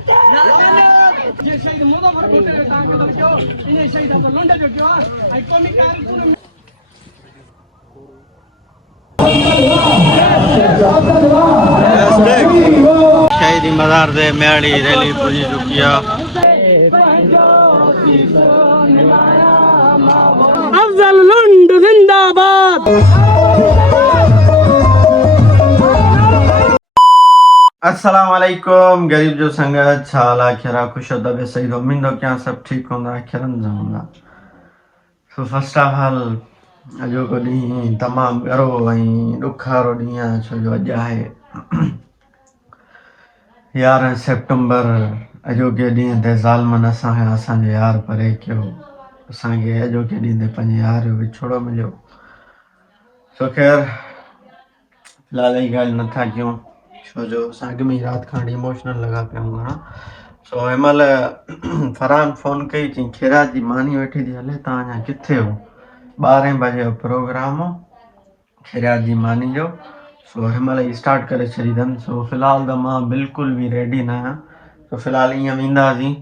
ये शहीद मोदो पर बोटे तां के तो क्यों इने शहीद पर लंडे जो क्यों आई कौमी कार पूरे शहीदी मज़ार से म्याड़ी रैली पुजी चुकी है। अफजल लंड जिंदाबाद। अस्सलाम वालेकुम गरीब जो संगत छाला खरा खुश दबे सही उम्मीद हो क्या सब ठीक होंदा खरन जाऊंगा। सो फर्स्ट ऑफ ऑल अजो को डी तमाम गरो वही दुखारो दिया छो जो अज है 11 सितंबर अजो के डी ते ज़ालमन असा है असा जे यार परे क्यों असा के अजो के डी ते पंज यार विछोड़ो मिलो। सो खैर फिलहाल ये गाल न था क्यों छो जो साग में रात खां इमोशनल लगा पे हूँ। सो हिमल फरहान फोन कई चई खैरा जी मानी वेठी थी हले तव्हां अञा किथे हो 12 बजे जो प्रोग्राम हो खैरा जी मानी जो। सो हिमल ही स्टार्ट करे छॾींदमि। सो फ़िलहाल त मां बिल्कुल भी रेडी न आहियां। तो फ़िलहाल ईअं वेंदासीं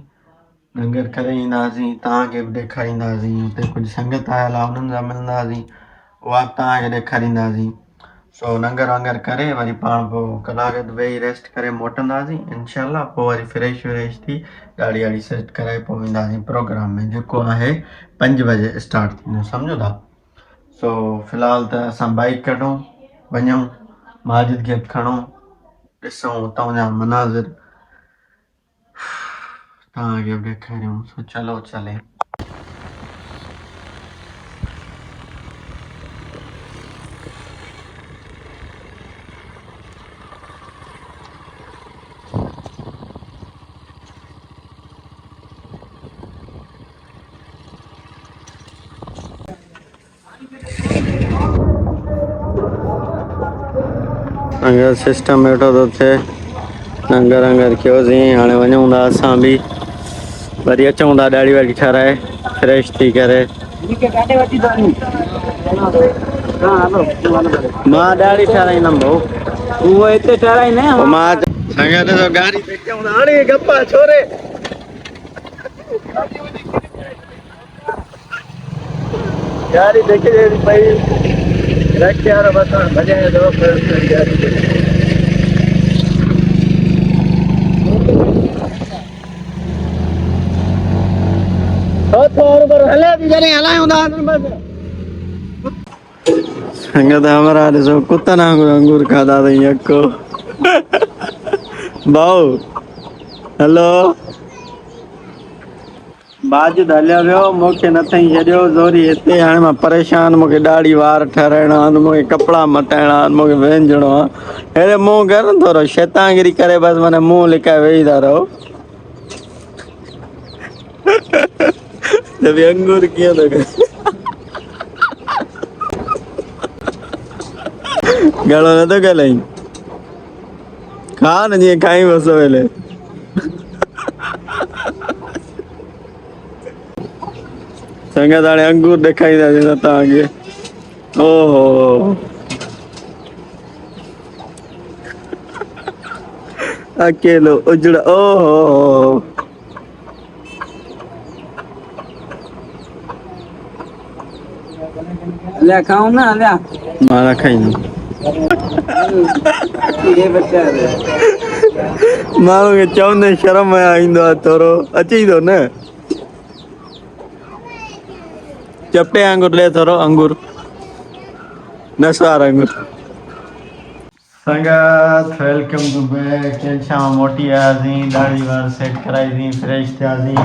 लंगर करे ईंदासीं तव्हांखे बि ॾेखारींदासीं हुते कुझु संगत आयल आहे उन्हनि सां मिलंदासीं उहा बि तव्हांखे ॾेखारींदासीं। सो लंगर वंगर करे वरी पाण पोइ कलाक वेही रेस्ट करे मोटंदासीं इंशाल्लाह। पोइ वरी फ्रेश व्रेश थी गाड़ी वाड़ी सेट कराए पोइ वेंदासीं प्रोग्राम में जेको आहे 5 बजे स्टार्ट थींदो सम्झो था। सो फ़िलहाल त असां बाइक कढूं वञूं माजिद खे बि खणूं ॾिसूं उतां जा मनाज़िर तव्हांखे बि ॾेखारियूं। सो चलो चले। लंगर सिस्टम वेठो थो थिए लंगर वंगर कयोसीं हाणे वञूं था असां बि वरी अचूं था ॾाढ़ी वाड़ी ठाराए फ्रेश थी करे। मां ॾाढ़ी ठाराईंदुमि भाऊ उहो हिते ठाराईंदे मां संगत तो गाड़ी ते अचूं था हाणे गप्पा छोरे गाड़ी देखे जहिड़ी पई रखे यार बस भॼाए थो गाड़ी संगत हमारा ॾिसो कुतन वांगुरु अंगूर खाधा अथई यको भाऊ हेलो बाजिद हलिया वियो मूंखे न अथई छॾियो ज़ोरी हिते हाणे मां परेशान मूंखे ॾाढ़ी वार ठाराइणा आहिनि मूंखे कपिड़ा मटाइणा आहिनि मूंखे वेंझणो आहे हेॾे मुंहुं कर न थोरो शैतानगिरी करे बसि माना मुंहुं लिकाए वेही था रहो त बि अंगूर कीअं थो करे गलो नथो ॻाल्हाई खा न जीअं खाई वसो वेले संगत हाणे अंगूर ॾेखारींदासीं न तव्हांखे ओहो अकेलो उजड़ ओहो ले खाऊं ना ले मां न खाईंदुमि माण्हू खे चवंदे शर्म ईंदो आहे थोरो अची थो न चपटे अंगूर ले थोरो अंगूर नसवार अंगूर। संगत वेलकम टू बैक शाम मोटी आयासीं ॾाढ़ी वार सेट कराईसीं फ्रेश थियासीं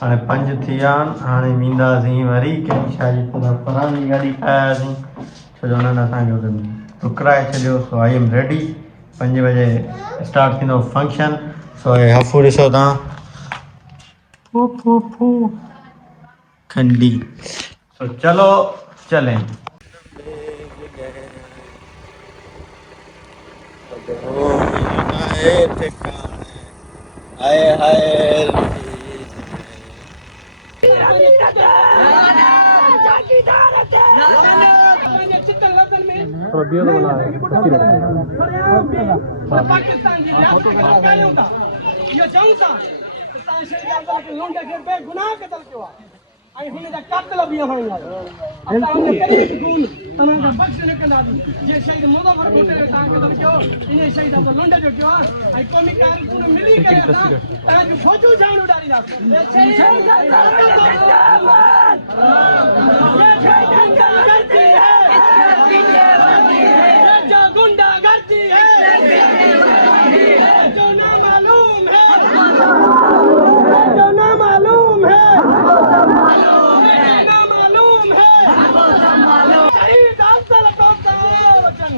हाणे 5 थी विया आहिनि हाणे वेंदासीं वरी कंहिं छा जी पुरानी गाॾी ठाहियासीं छो जो हुननि असांखे हुते टुकराए छॾियो। सो आई एम रेडी 5 बजे स्टार्ट थींदो फंक्शन। सो हे हफ़ू ॾिसो तव्हां खंडी। तो चलो चलें हाय हाय पाकिस्तान जी इहो चऊं था त तव्हां शहीद अफज़ल खे लूंड खे बेगुनाह क़तल कयो आहे ऐं हुन जा कातिल बि असां आहियूं असां हुन कॾहिं बि खून तव्हांखां बख़्श न कंदासीं जीअं शहीद मुज़फ़र भुट्टे खे तव्हां क़तल कयो ईअं शहीद अफज़ल लूंड जो कयो आहे ऐं क़ौमी क़यादत पूरो मिली करे असां तव्हांजूं फ़ौजूं जान उॾारींदासीं जो गुंडागर्दी है जो नामालूम है जो नामालूम है नामालूम है शहीद अफज़ल को वचन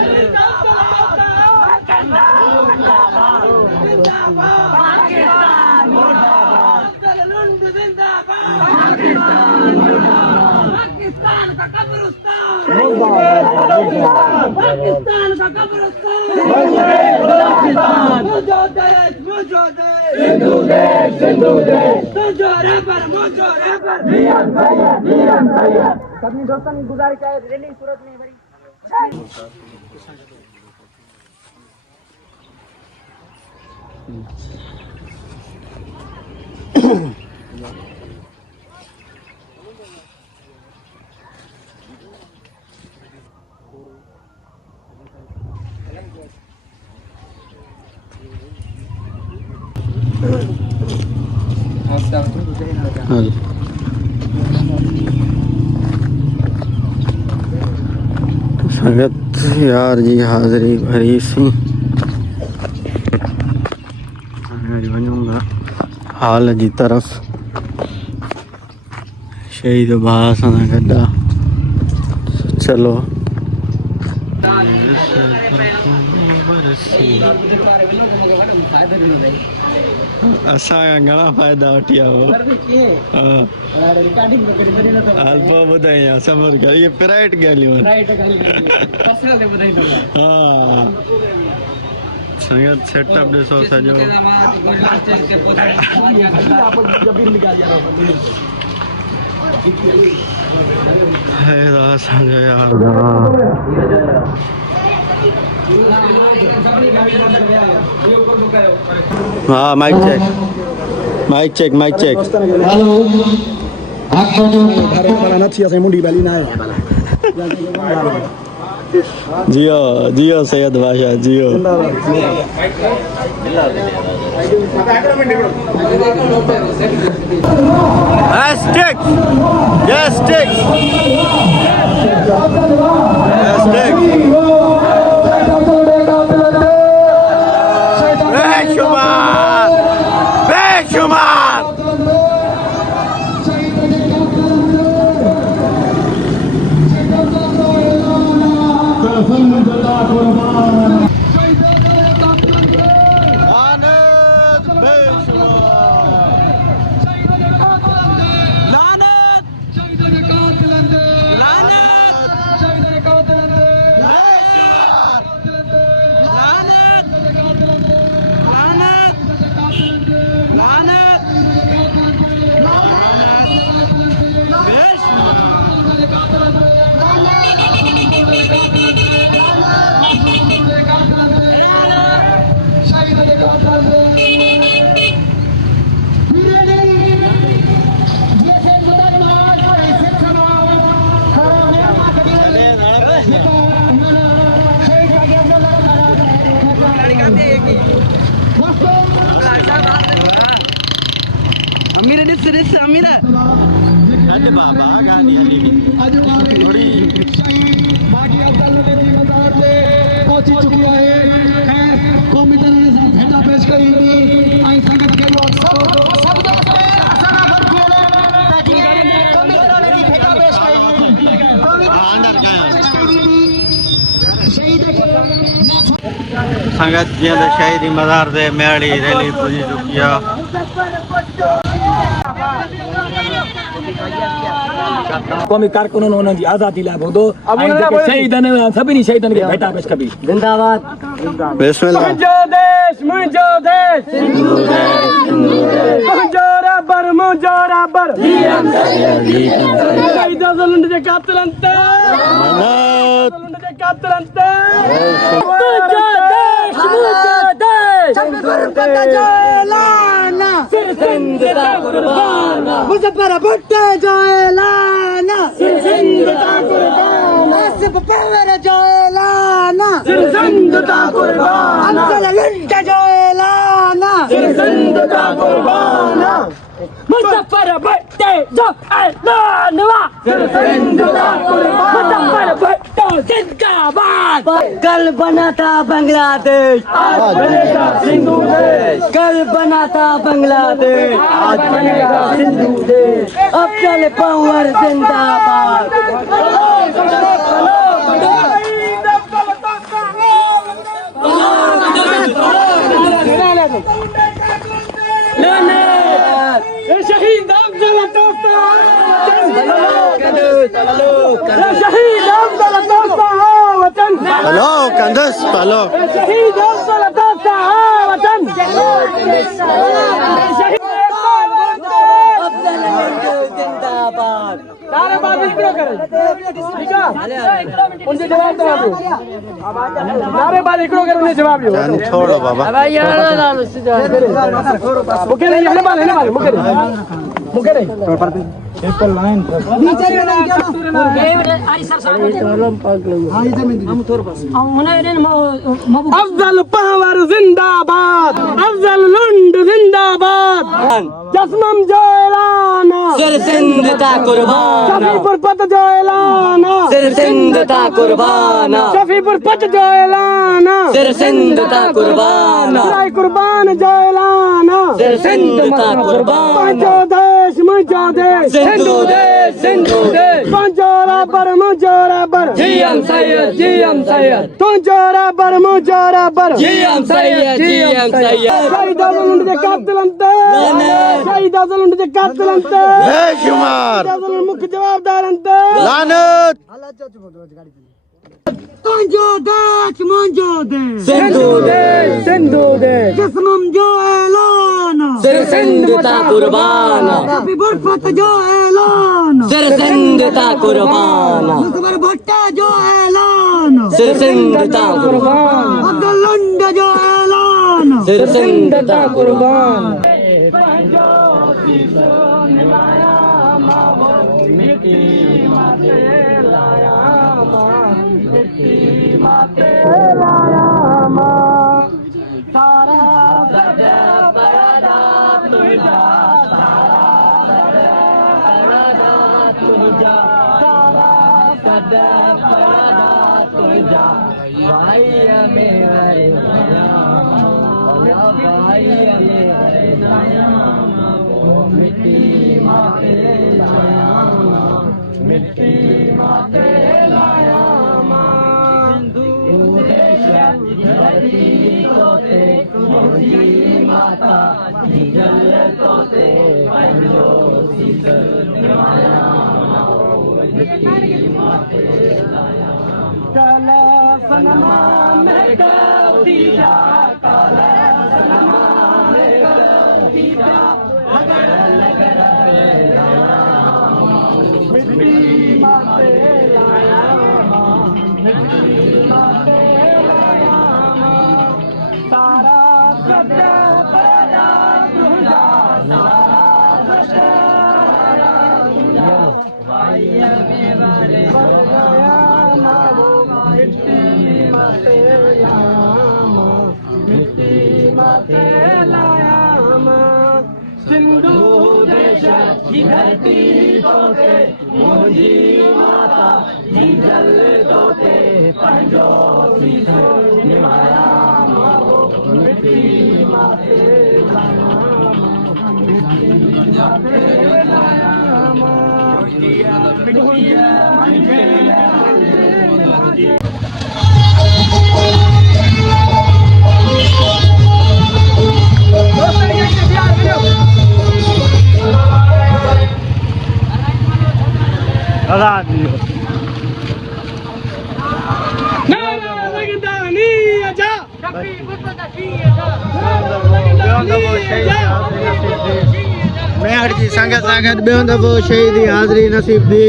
शहीद अफज़ल जिंदाबाद अफज़ल लुंड जिंदाबाद पाकिस्तान का कब्रिस्तान पाकिस्तान का कब्रिस्तान मुझो देश हिंदू देश तुझो रबर मुझो रबर सभी दोस्तों की गुजारिश है रैली सूरत में बड़ी संगत यार जी हाज़िरी भरी सी वञूंगा हाल जी तरफ़ शहीद भाउ सां गॾु चलो असां घणा फ़ाइदा वठी आयो हाल पोइ ॿुधाई समर कर इहे प्राइवेट ॻाल्हियूं हा संगत सेटअप ॾिसो सॼो असांजो यार हाँ mic check hello Jio Jio Syed बादशाह जियो बेशुमार अमीर अरे बाबा गाड़ी बड़ी बाकी अब्दुल नबी मज़ार से पहुंची चुकी है कौमी दल ने साथ भेटा पेश करी आई संगत के लोग सब संगत जीअं त शहीदी मज़ार ते मेड़ी रैली पुॼी चुकी आहे क़ौमी कारकुननि हुननि जी आज़ादी लाइ भोॻो शहीदनि सभिनी शहीदनि खे भेटा पेश कबी जिंदाबाद बिस्मिल्लाह मुंहिंजो देश मुंहिंजो देश मुंहिंजो रबर मुंहिंजो रबर शहीद अफ़ज़ल जे कातिलनि ते कातिलनि ते मुंहिंजो देश मुंहिंजो देश जो ऐलाना सिर सिंध दा कुर्बाना मुजफ्फर भुट्टो जो ऐलाना सिर सिंध दा कुर्बाना आसिफ पवार जो ऐलाना सिर सिंध दा कुर्बाना अफजल लुंड जो ऐलाना सिर सिंध दा कुर्बाना मुजफ्फर भुट्टो जो ऐलाना सिर सिंध दा कुर्बाना मुजफ्फर भुट्टो जिंदाबाद कल बना था बांग्लादेश आज बनेगा सिंधु देश कल बना था बांग्लादेश आज बनेगा सिंधु देश अफजल पवार जिंदाबाद शहीद अफजल शहीद अफजल वतन हेलो कंदस हेलो शहीद अफजल वतन जिंदाबाद नारेबाजी क्यों करें ठीक है उनसे जवाब दो नारेबाजी क्यों करें उन्हें जवाब दो छोड़ो बाबा मुके नहीं है बाल मुके नहीं पेपर लाइन नीचे में नहीं क्या आई सर हां इधर में हम थोड़ा पास अफजल पवार जिंदाबाद अफजल लुंड जिंदाबाद जसमम जो ऐलाना सिर सिंध दा कुर्बाना शफीपुर पत जो ऐलाना सिर सिंध दा कुर्बाना शफीपुर पत जो ऐलाना सिर सिंध दा कुर्बाना कुर्बान जो ऐलाना सिर सिंध दा कुर्बाना पंजो देश मुझो देश सिंधु देश सिंधु देश पंजो रबर मुझो रबर जीएम सैयद तुझो रबर मुझो रबर जीएम सैयद शहीद अजलुंड दे कातलंते शहीद अजलुंड दे कातलंते बेशुमार मुख जवाबदारंते लानत तुझो देश मुझो देश सिंधु देश जसमम जो ऐलाना सिर सिंध दा कुर्बाना शफीपुर पत जो ऐलाना सिर सिंध दा कुर्बाना मुजफ्फर भुट्टो जो ऐलाना सिर सिंध दा अफजल लुंड जो ऐलाना सिर सिंध दा कुर्बान मेहर जी संगत संगत ॿियो दफ़ो शहीदी हाज़िरी नसीब थी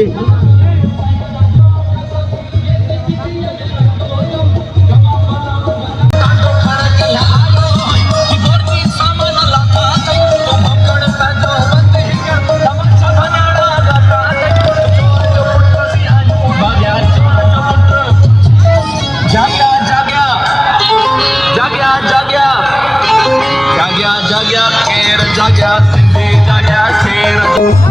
जाग्या, केर जाग्या, सिंधी जाग्या, शेर